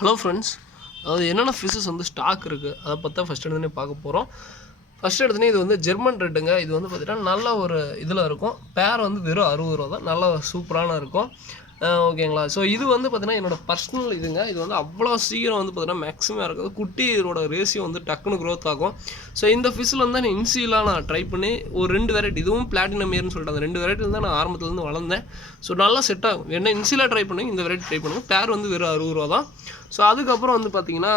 Hello friends, அதாவது என்னென்ன fishes வந்து ஸ்டாக் இருக்குது அதை பற்றி ஃபஸ்ட் எடுத்துனே பார்க்க போகிறோம். ஃபஸ்ட் எடுத்துனே இது வந்து ஜெர்மன் ரெட்டுங்க. இது வந்து பார்த்திங்கன்னா நல்ல ஒரு இதில் இருக்கும். பேர் வந்து வெறும் 60 ரூபா தான். நல்ல சூப்பரான இருக்கும். ஓகேங்களா. ஸோ இது வந்து பார்த்திங்கன்னா என்னோடய பர்சனல் இதுங்க. இது வந்து அவ்வளோ சீக்கிரம் வந்து பார்த்திங்கன்னா மேக்ஸிமம் இருக்குது. குட்டி இதோட ரேஷியோ வந்து டக்குன்னு க்ரோத் ஆகும். ஸோ இந்த ஃபிஷ்ஷில் வந்து நான் இன்சிலாம் நான் ட்ரை பண்ணி ஒரு 2 வெரைட்டி, இதுவும் பிளாட்டினம் இயர்னு சொல்லிட்டு அந்த 2 வெரைட்டியில் தான் நான் ஆரம்பத்துலேருந்து வளர்ந்தேன். ஸோ நல்லா செட் ஆகும். என்ன இன்சிலாக ட்ரை பண்ணுங்க, இந்த வெரைட்டி ட்ரை பண்ணுங்கள். பேர் வந்து வெறும் 60 ரூபா தான். ஸோ அதுக்கப்புறம் வந்து பார்த்திங்கன்னா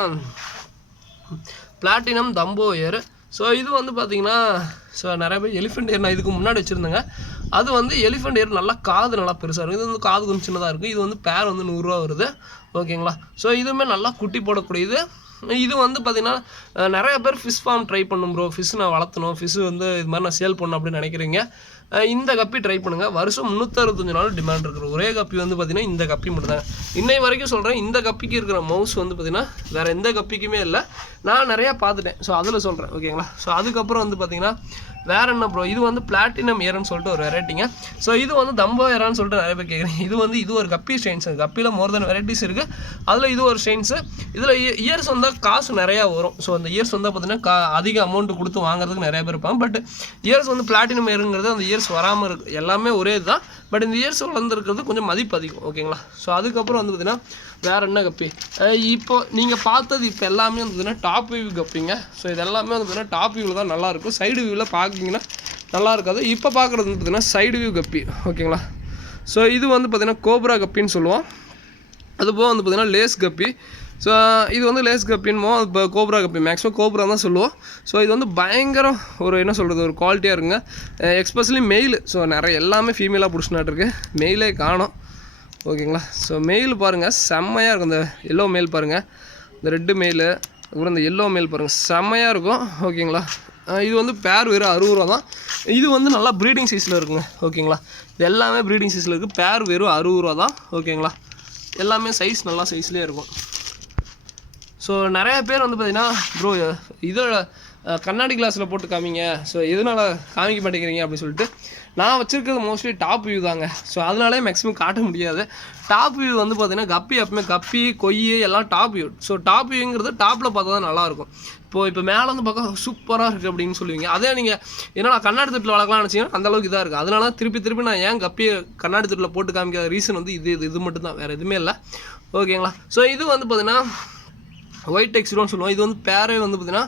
பிளாட்டினம் தம்போ இயர். ஸோ இது வந்து பார்த்திங்கன்னா ஸோ நிறைய பேர் எலிஃபெண்ட் இயர் நான் இதுக்கு முன்னாடி வச்சுருந்தேங்க. அது வந்து எலிஃபெண்ட் இயர் நல்லா காது நல்லா பெருசாக இருக்கும். இது வந்து காது கொஞ்சம் சின்னதாக இருக்குது. இது வந்து பேர் வந்து 100 ரூபா வருது. ஓகேங்களா. ஸோ இதுவுமே நல்லா குட்டி போடக்கூடியது. இது வந்து பார்த்திங்கன்னா நிறைய பேர் ஃபிஷ் ஃபார்ம் ட்ரை பண்ணும் ப்ரோ, ஃபிஷ் நான் வளர்த்தணும், ஃபிஷ் வந்து இது மாதிரி நான் சேல் பண்ணணும் அப்படின்னு நினைக்கிறீங்க. இந்த கப்பி ட்ரை பண்ணுங்கள். வருஷம் 365 நாள் டிமாண்ட் இருக்கிற ஒரே கப்பி வந்து பார்த்திங்கன்னா இந்த கப்பி மட்டும் தான். இன்னை வரைக்கும் சொல்கிறேன், இந்த கப்பிக்கு இருக்கிற மவுஸ் வந்து பார்த்திங்கன்னா வேறு எந்த கப்பிக்குமே இல்லை. நான் நிறையா பார்த்துட்டேன். ஸோ அதில் சொல்கிறேன். ஓகேங்களா. ஸோ அதுக்கப்புறம் வந்து பார்த்திங்கன்னா வேறு என்ன ப்ரோ, இது வந்து பிளாட்டினம் இயர்னு சொல்லிட்டு ஒரு வெரைட்டிங்க. ஸோ இது வந்து தம்போ இயரான்னு சொல்லிட்டு நிறைய பேர் கேட்குறேன். இது ஒரு கப்பி ஸ்ட்ரெயின்ஸ். கப்பியில் மோர் தென் வெரைட்டிஸ் இருக்குது. அதில் இது ஒரு ஸ்ட்ரெயின்ஸு. இதில் இயர்ஸ் வந்தால் காசு நிறையா வரும். ஸோ அந்த இயர்ஸ் வந்தால் பார்த்திங்கன்னா அதிக அமௌண்ட்டு கொடுத்து வாங்குறதுக்கு நிறைய பேர் இருப்பாங்க. பட் இயர்ஸ் வந்து பிளாட்டினம் இயருங்கிறது அந்த இயர்ஸ் வராமல் இருக்குது. எல்லாமே ஒரே இதுதான். பட் இந்த இயர்ஸ் வளர்ந்துருக்கிறது கொஞ்சம் மதிப்பு அதிகம். ஓகேங்களா. ஸோ அதுக்கப்புறம் வந்து பார்த்திங்கன்னா வேறு என்ன கப்பி, இப்போ நீங்கள் பார்த்தது இப்போ எல்லாமே வந்து பார்த்திங்கன்னா டாப் வியூ கப்பிங்க. ஸோ இது எல்லாமே வந்து பார்த்திங்கன்னா டாப் வியூவில் தான் நல்லாயிருக்கும். சைடு வியூவில் பார்க்கிங்கன்னா நல்லா இருக்காது. இப்போ பார்க்குறது வந்து பார்த்திங்கன்னா சைடு வியூ கப்பி. ஓகேங்களா. ஸோ இது வந்து பார்த்திங்கன்னா கோப்ரா கப்பின்னு சொல்லுவோம். அதுபோக வந்து பார்த்திங்கன்னா லேஸ் கப்பி. ஸோ இது வந்து லேஸ் கப்பின்மோ, இப்போ கோப்ரா கப்பி மேக்ஸிமம் கோப்ரா தான் சொல்லுவோம். ஸோ இது வந்து பயங்கர ஒரு என்ன சொல்கிறது, ஒரு குவாலிட்டியாக இருக்குங்க. Especially mail. ஸோ நிறைய எல்லாமே ஃபீமேலாக பிடிச்சினாட்டிருக்கு, மெயிலே காணும். ஓகேங்களா. ஸோ மெயில் பாருங்கள் செம்மையாக இருக்கும். இந்த எல்லோ மெயில் பாருங்கள், இந்த ரெட்டு மெயிலு, அதுக்கப்புறம் இந்த எல்லோ மெயில் பாருங்கள் செம்மையாக இருக்கும். ஓகேங்களா. இது வந்து பேர் வெறும் 60 ரூபா தான். இது வந்து நல்லா ப்ரீடிங் சைஸில் இருக்குங்க. ஓகேங்களா. இது எல்லாமே ப்ரீடிங் சைஸில் இருக்குது. பேர் வெறும் 60 ரூபா தான். ஓகேங்களா. எல்லாமே சைஸ் நல்லா சைஸ்லேயே இருக்கும். ஸோ நிறைய பேர் வந்து பார்த்திங்கன்னா ப்ரோ இதோட கண்ணாடி கிளாஸில் போட்டு காமிங்க, ஸோ எதனால் காமிக்க மாட்டேங்கிறீங்க அப்படின்னு சொல்லிட்டு நான் வச்சுருக்கிறது மோஸ்ட்லி டாப் வியூ தாங்க. ஸோ அதனாலே மேக்ஸிமம் காட்ட முடியாது. டாப் வியூ வந்து பார்த்திங்கன்னா கப்பி எப்பவுமே கப்பி கொய் எல்லாம் டாப் வியூ. ஸோ டாப் வியூங்கிறது டாப்பில் பார்த்தா தான் நல்லாயிருக்கும். இப்போ மேலே வந்து பார்க்க சூப்பராக இருக்குது அப்படின்னு சொல்லுவீங்க. அதே நீங்கள் என்னன்னா கண்ணாடி தட்டில் வளர்க்கலாம்னு நினச்சிங்கன்னா அந்தளவுக்கு இதாக இருக்குது. அதனால திருப்பி நான் ஏன் கப்பியை கண்ணாடி தட்டில் போட்டு காமிக்காத ரீசன் வந்து இது மட்டும் தான், வேறு எதுவுமே இல்லை. ஓகேங்களா. ஸோ இது வந்து பார்த்திங்கன்னா ஒயிட் டெக்ஸ்டர்னு சொல்லுவோம். இது வந்து பேரே வந்து பார்த்திங்கன்னா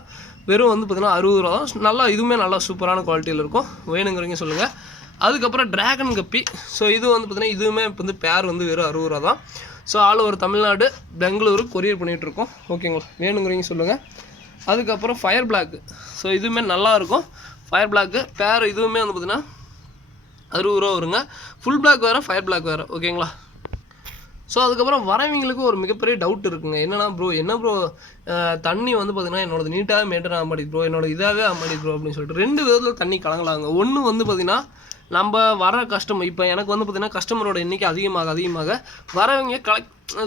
வெறும் வந்து பார்த்திங்கன்னா 60 ரூபா தான். நல்லா இதுவுமே நல்லா சூப்பரான குவாலிட்டியில் இருக்கும். வேணுங்கிறீங்க சொல்லுங்கள். அதுக்கப்புறம் ட்ராகன் கப்பி. ஸோ இது வந்து பார்த்திங்கன்னா இதுவுமே இப்போ வந்து பேர் வந்து வெறும் 60 ரூபா தான். So all over Tamil Nadu, Bengaluru courier பண்ணிகிட்ருக்கோம். ஓகேங்களா. வேணுங்கிறீங்க சொல்லுங்கள். அதுக்கப்புறம் ஃபயர் பிளாக்கு. ஸோ இதுவுமே நல்லாயிருக்கும். ஃபயர் பிளாக்கு பேர் இதுவுமே வந்து பார்த்திங்கன்னா 60 ரூபா வருங்க. ஃபுல் பிளாக் வேறு, ஃபயர் பிளாக் வேறு. ஓகேங்களா. ஸோ அதுக்கப்புறம் வரவங்களுக்கு ஒரு மிகப்பெரிய டவுட் இருக்குங்க. என்னன்னா ப்ரோ, என்ன ப்ரோ தண்ணி வந்து பார்த்திங்கன்னா என்னோடது நீட்டாகவே மெயின்டைன் ஆக மாட்டேங்குது ப்ரோ, என்னோட இதாகவே ஆக மாட்டேங்குது ப்ரோ அப்படின்னு சொல்லிட்டு 2 விதத்தில் தண்ணி கலங்கலாங்க. ஒன்று வந்து பார்த்திங்கன்னா நம்ம வர கஸ்டமர், இப்போ எனக்கு வந்து பார்த்திங்கன்னா கஸ்டமரோட எண்ணிக்கை அதிகமாக வரவங்க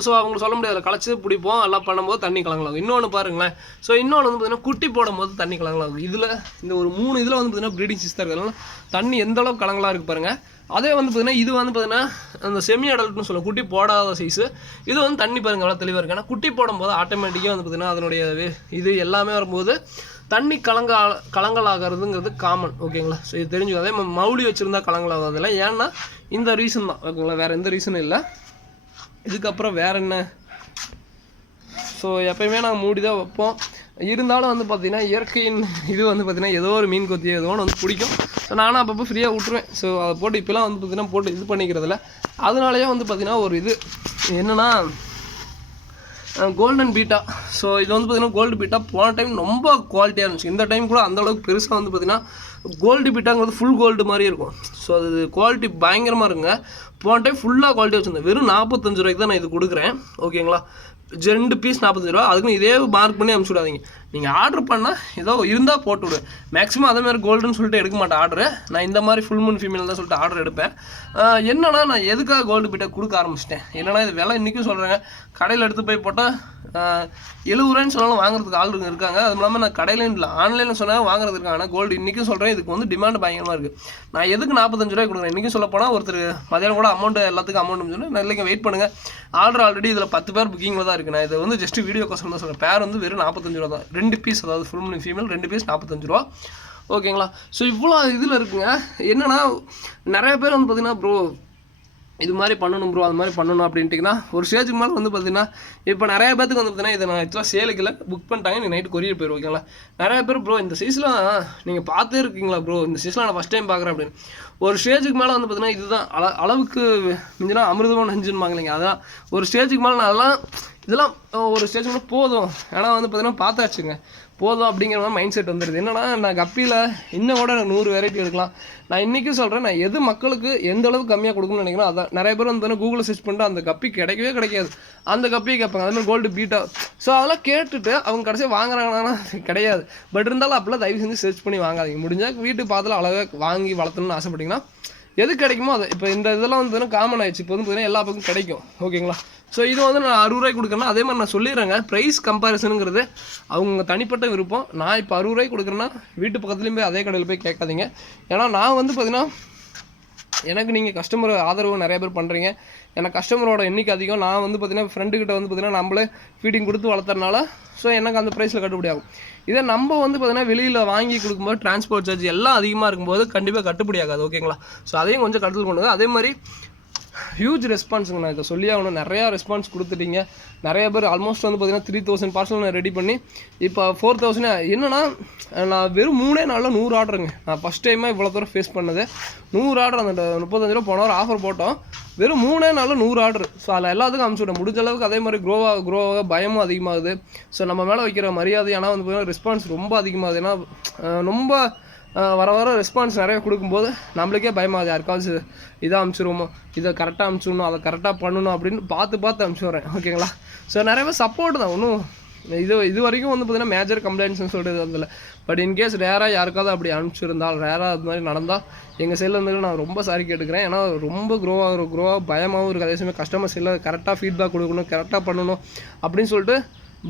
ஸோ அவங்க சொல்ல முடியாது, களைச்சி பிடிப்போம் எல்லாம் பண்ணும்போது தண்ணி கலங்கலாகும். இன்னொன்று பாருங்களேன். ஸோ இன்னொன்று வந்து பார்த்திங்கன்னா குட்டி போடும்போது தண்ணி கலங்கலாகும். இதில் இந்த ஒரு 3 இதில் வந்து பார்த்திங்கன்னா ப்ரீடிங் சிஸ்டம் இருக்கிறதுனால தண்ணி எந்த அளவுக்கு கலங்கலாக இருக்குது பாருங்கள். அதே வந்து பார்த்திங்கன்னா இது வந்து பார்த்திங்கன்னா அந்த செமி அடல்ட்னு சொல்லுவோம், குட்டி போடாத சைஸு. இது வந்து தண்ணி பாருங்கள் எவ்வளோ தெளிவாக இருக்குது. ஆனால் குட்டி போடும்போது ஆட்டோமேட்டிக்காக வந்து பார்த்திங்கன்னா அதனுடைய இது எல்லாமே வரும்போது தண்ணி கலங்கலாகிறதுங்கிறது காமன். ஓகேங்களா. ஸோ இது தெரிஞ்சு அதே மவுடி வச்சுருந்தா கலங்கலாகாதில்ல. ஏன்னா இந்த ரீசன் தான். ஓகேங்களா. வேறு எந்த ரீசனும் இல்லை. இதுக்கப்புறம் வேறு என்ன, ஸோ எப்போயுமே நாங்கள் மூடி தான் வைப்போம். இருந்தாலும் வந்து பார்த்திங்கன்னா இயற்கையின் இது வந்து பார்த்திங்கன்னா ஏதோ ஒரு மீன் கொத்தி ஏதோ ஒன்று வந்து பிடிக்கும். ஸோ நானும் அப்பப்போ ஃப்ரீயாக விட்டுருவேன். ஸோ அதை போட்டு இப்போலாம் வந்து பார்த்திங்கன்னா போட்டு இது பண்ணிக்கிறதில்ல. அதனாலேயே வந்து பார்த்திங்கன்னா ஒரு இது என்னென்னா கோல்டன் பீட்டா. ஸோ இது வந்து பார்த்திங்கன்னா கோல்டு பீட்டா போன டைம் ரொம்ப குவாலிட்டியாக இருந்துச்சு. இந்த டைம் கூட அந்தளவுக்கு பெருசாக வந்து பார்த்திங்கன்னா கோல்டு பீட்டாங்கிறது ஃபுல் கோல்டு மாதிரி இருக்கும். ஸோ அது குவாலிட்டி பயங்கரமாக இருக்குங்க. போன டைம் ஃபுல்லாக குவாலிட்டி வச்சுருந்தேன். வெறும் 45 ரூபாய்க்கு தான் நான் இது கொடுக்குறேன். ஓகேங்களா. 2 பீஸ் 45 ரூபா. அதுக்குன்னு இதே மார்க் பண்ணி அனுப்பிச்சி விடாதீங்க. நீங்கள் ஆர்டர் பண்ணால் ஏதோ இருந்தால் போட்டு விடுவேன். மேக்ஸிமம் அதேமாதிரி கோல்டுன்னு சொல்லிட்டு எடுக்க மாட்டேன் ஆர்டரு. நான் இந்த மாதிரி ஃபுல் மூன் ஃபீமேல் தான் சொல்லிட்டு ஆர்டர் எடுப்பேன். என்னன்னா நான் எதுக்காக கோல்டு பீட்டை கொடுக்க ஆரம்பிச்சிட்டேன், என்னன்னா இது விலை இன்றைக்கும் சொல்கிறேங்க. கடையில் எடுத்து போய் போட்டால் 70 சொன்னாலும் வாங்குறதுக்கு ஆள் இருக்காங்க. அது இல்லாமல் நான் கடையிலும் இல்லை, ஆன்லைனில் சொன்னால் வாங்குறது இருக்காங்க. ஆனால் கோல்டு இன்றைக்கும் சொல்கிறேன், இதுக்கு வந்து டிமாண்ட் பயங்கரமாக இருக்குது. நான் எதுக்கு 45 ரூபாய் கொடுக்குறேன் இன்றைக்கும் சொல்ல போனால், ஒருத்தர் மதியானம் கூட அமௌண்ட் எல்லாத்துக்கும் அமௌண்ட் சொன்னால் நான் இல்லைங்க வெயிட் பண்ணுங்கள், ஆர்டர் ஆல்ரெடி இதில் 10 பேர் புக்கிங்கில் தான் இருக்குது. நான் இதை வந்து ஜஸ்ட் வீடியோ கோசம் தான் சொல்கிறேன். பேர் வந்து வெறும் 45 ரூபா தான், 2 பீஸ், அதாவது ஃபுல் ஃபீமேல் 2 பீஸ் 45 ரூபா. ஓகேங்களா. ஸோ இவ்வளோ இதில் இருக்குங்க. என்னென்னா நிறைய பேர் வந்து பார்த்திங்கன்னா ப்ரோ இது மாதிரி பண்ணணும் ப்ரோ, அது மாதிரி பண்ணணும் அப்படின்ட்டிங்கன்னா ஒரு ஸ்டேஜுக்கு மேலே வந்து பார்த்தீங்கன்னா இப்போ நிறைய பேருக்கு வந்து பார்த்தீங்கன்னா இதை நான் ஆக்சுவலாக சேலுக்கில் புக் பண்ணிட்டாங்க, நீ நைட்டு கொரியர் போயிடும். ஓகேங்களா. நிறைய பேர் ப்ரோ இந்த சைஸ்லாம் நீங்கள் பார்த்தே இருக்கீங்களா ப்ரோ, இந்த சைஸ்லாம் நான் ஃபஸ்ட் டைம் பார்க்குறேன் அப்படின்னு. ஒரு ஸ்டேஜுக்கு மேலே வந்து பார்த்தீங்கன்னா இதுதான் அளவுக்கு மிஞ்சினா அமிர்தமாக நெஞ்சுன்னு வாங்கலைங்க. அதான் ஒரு ஸ்டேஜுக்கு மேலே நான் இதெல்லாம் ஒரு ஸ்டேஜுக்கு மேலே போதும், ஏன்னா வந்து பார்த்தீங்கன்னா பார்த்தாச்சுங்க போதும் அப்படிங்கிற மாதிரி மைண்ட் செட் வந்துடுது. என்னன்னா நான் கப்பியில் இன்னும் கூட எனக்கு 100 வெரைட்டி எடுக்கலாம். நான் இன்றைக்கும் சொல்கிறேன், நான் எது மக்களுக்கு எந்த அளவுக்கு கம்மியாக கொடுக்கணும்னு நினைக்கிறேன். அதான் நிறைய பேர் வந்து கூகுளில் சர்ச் பண்ணிட்டு அந்த கப்பி கிடைக்கவே கிடைக்காது, அந்த கப்பியை கேட்பாங்க. அதுமாதிரி கோல்டு பீட்டா. ஸோ அதெல்லாம் கேட்டுட்டு அவங்க கடைசியாக வாங்குறாங்கன்னா கிடையாது. பட் இருந்தாலும் அப்போல்லாம் தயவு செஞ்சு சர்ச் பண்ணி வாங்காதீங்க. முடிஞ்சால் வீட்டுக்கு பார்த்துல அழகாக வாங்கி வளர்த்தணும்னு ஆசைப்பட்டீங்கன்னா எது கிடைக்குமோ அது. இப்போ இந்த இதெல்லாம் வந்து காமன் ஆயிடுச்சு, இப்போ வந்து பார்த்தீங்கன்னா எல்லா பக்கம் கிடைக்கும். ஓகேங்களா. ஸோ இது வந்து நான் 60 ரூபாய்க்கு கொடுக்குறேன்னா அதே மாதிரி நான் சொல்லிடுறேங்க, ப்ரைஸ் கம்பேரிசனுங்கிறது அவங்க தனிப்பட்ட விருப்பம். நான் இப்போ 60 ரூபாய்க்கு கொடுக்குறேன்னா வீட்டு பக்கத்துலேயும் போய் அதே கடையில் போய் கேட்காதீங்க. ஏன்னா நான் வந்து பார்த்தீங்கன்னா எனக்கு நீங்கள் கஸ்டமர் ஆதரவு நிறைய பேர் பண்ணுறீங்க, எனக்கு கஸ்டமரோட எண்ணிக்கை அதிகம். நான் வந்து பார்த்தீங்கன்னா ஃப்ரெண்டுக்கிட்ட வந்து பார்த்தீங்கன்னா நம்மளே ஃபீடிங் கொடுத்து வளர்த்துறனால ஸோ எனக்கு அந்த ப்ரைஸில் கட்டுப்படி ஆகும். இதே நம்ம வந்து பார்த்தீங்கன்னா வெளியில் வாங்கி கொடுக்கும்போது டிரான்ஸ்போர்ட் சார்ஜ் எல்லாம் அதிகமாக இருக்கும்போது கண்டிப்பாக கட்டுப்படி ஆகாது. ஓகேங்களா. ஸோ அதையும் கொஞ்சம் கட்டுதல் பண்ணுங்க. அதே மாதிரி ஹியூஜ் ரெஸ்பான்ஸுங்க, நான் இதை சொல்லி ஆகணும். நிறையா ரெஸ்பான்ஸ் கொடுத்துட்டீங்க. நிறைய பேர் ஆல்மோஸ்ட் வந்து பார்த்தீங்கன்னா 3000 பார்சல் நான் ரெடி பண்ணி இப்போ 4000. என்னன்னா நான் வெறும் 3 நாளில் 100 ஆர்டருங்க. நான் ஃபஸ்ட் டைமாக இவ்வளோ தூரம் ஃபேஸ் பண்ணது 100 ஆர்டர். அந்த 35 ரூபா போன வாரம் ஆஃபர் போட்டோம், வெறும் 3 நாளில் 100 ஆர்டர். ஸோ அதில் எல்லாத்துக்கும் அனுப்பிச்சுவிட்டேன் முடிஞ்ச அளவுக்கு. அதே மாதிரி க்ரோவாக பயமும் அதிகமாகுது. ஸோ நம்ம மேலே வைக்கிற மரியாதை ஆனால் வந்து பார்த்தீங்கன்னா ரெஸ்பான்ஸ் ரொம்ப அதிகமாகுது. ஏன்னா ரொம்ப வர ரெஸ்பான்ஸ் நிறைய கொடுக்கும்போது நம்மளுக்கே பயமாகுது, யாருக்காவது இதாக அனுப்பிச்சிருவோமோ, இதை கரெக்டாக அனுப்பிச்சிடணும், அதை கரெக்டாக பண்ணணும் அப்படின்னு பார்த்து அனுப்பிச்சி. ஓகேங்களா. ஸோ நிறைய பேர் சப்போர்ட் தான். ஒன்றும் இது வரைக்கும் வந்து பார்த்தீங்கன்னா மேஜர் கம்ப்ளைண்ட்ஸ்னு சொல்கிறது வந்தில்ல. பட் இன்கேஸ் ரேராக யாருக்காவது அப்படி அனுப்பிச்சிருந்தால், ரேராக அது மாதிரி நடந்தால் எங்கள் சைடில் வந்து நான் ரொம்ப சாரி கேட்டுக்கிறேன். ஏன்னா ரொம்ப க்ரோவாக பயமாகவும் இருக்குது. அதே சமயம் கஸ்டமர் சைடில் கரெக்டாக ஃபீட்பேக் கொடுக்கணும், கரெக்டாக பண்ணணும் அப்படின்னு சொல்லிட்டு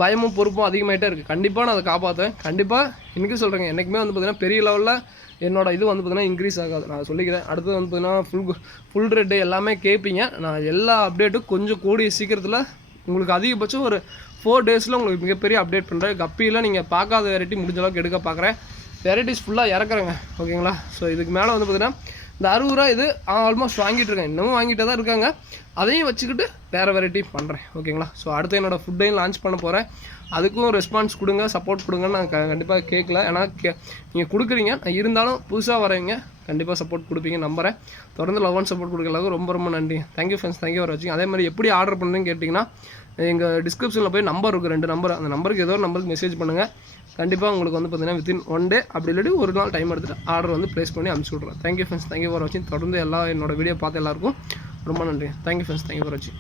பயமும் பொறுப்பும் அதிகமாகிட்டே இருக்குது. கண்டிப்பாக நான் அதை காப்பாற்றுவேன். கண்டிப்பாக இன்றைக்கி சொல்கிறேங்க, என்றைக்குமே வந்து பார்த்திங்கன்னா பெரிய லெவலில் என்னோட இது வந்து பார்த்திங்கன்னா இன்க்ரீஸ் ஆகாது. நான் சொல்லிக்கிறேன். அடுத்தது வந்து பார்த்திங்கன்னா ஃபுல் ரேட்டு எல்லாமே கேட்பீங்க. நான் எல்லா அப்டேட்டும் கொஞ்சம் கூடிய சீக்கிரத்தில் உங்களுக்கு அதிகபட்சம் ஒரு 4 டேஸில் உங்களுக்கு மிகப்பெரிய அப்டேட் பண்ணுறேன். கப்பியில் நீங்கள் பார்க்காத வெரைட்டி முடிஞ்ச அளவுக்கு எடுக்க பார்க்குறேன். வெரைட்டிஸ் ஃபுல்லாக இறக்குறேங்க. ஓகேங்களா. ஸோ இதுக்கு மேலே வந்து பார்த்திங்கன்னா இந்த 60 ரூபா இது ஆல்மோஸ்ட் வாங்கிட்டு இருக்கேன், இன்னமும் வாங்கிட்டே தான் இருக்காங்க. அதையும் வச்சுக்கிட்டு வேறு வெரைட்டி பண்ணுறேன். ஓகேங்களா. ஸோ அடுத்து என்னோடய ஃபுட்டையும் லான்ச் பண்ண போகிறேன். அதுக்கும் ரெஸ்பான்ஸ் கொடுங்க, சப்போர்ட் கொடுங்கன்னு நான் கண்டிப்பாக கேட்கல. ஏன்னா நீங்கள் கொடுக்குறீங்க, இருந்தாலும் புதுசாக வரவங்க கண்டிப்பாக சப்போர்ட் கொடுப்பீங்க நம்புறேன். தொடர்ந்து லவ் அண்ட் சப்போர்ட் கொடுக்கறதுக்கு ரொம்ப நன்றி. தேங்க்யூ ஃப்ரெண்ட்ஸ், தேங்க்யூ ஃபார் வாட்சிங். அதே மாதிரி எப்படி ஆர்டர் பண்ணுறேன்னு கேட்டிங்கன்னா எங்கள் டிஸ்கிரிப்ஷனில் போய் நம்பர் இருக்குது, 2 நம்பர். அந்த நம்பருக்கு ஏதோ ஒரு நம்பருக்கு மெசேஜ் பண்ணுங்கள். கண்டிப்பாக உங்களுக்கு வந்து பார்த்தீங்கன்னா வித்தின் 1 டே அப்படி இல்லாட்டி ஒரு நாள் டைம் எடுத்துகிட்டு ஆர்டர் வந்து ப்ளேஸ் பண்ணி அனுப்பிச்சி விட்றேன். தேங்க்யூ ஃப்ரெண்ட்ஸ், தேங்க்யூ ஃபார் வாட்சிங். தொடர்ந்து எல்லா என்னோட வீடியோ பார்த்த எல்லாருக்கும் ரொம்ப நன்றி. தேங்க்யூ ஃப்ரெண்ட்ஸ், தேங்க்யூ ஃபார் வாட்சிங்.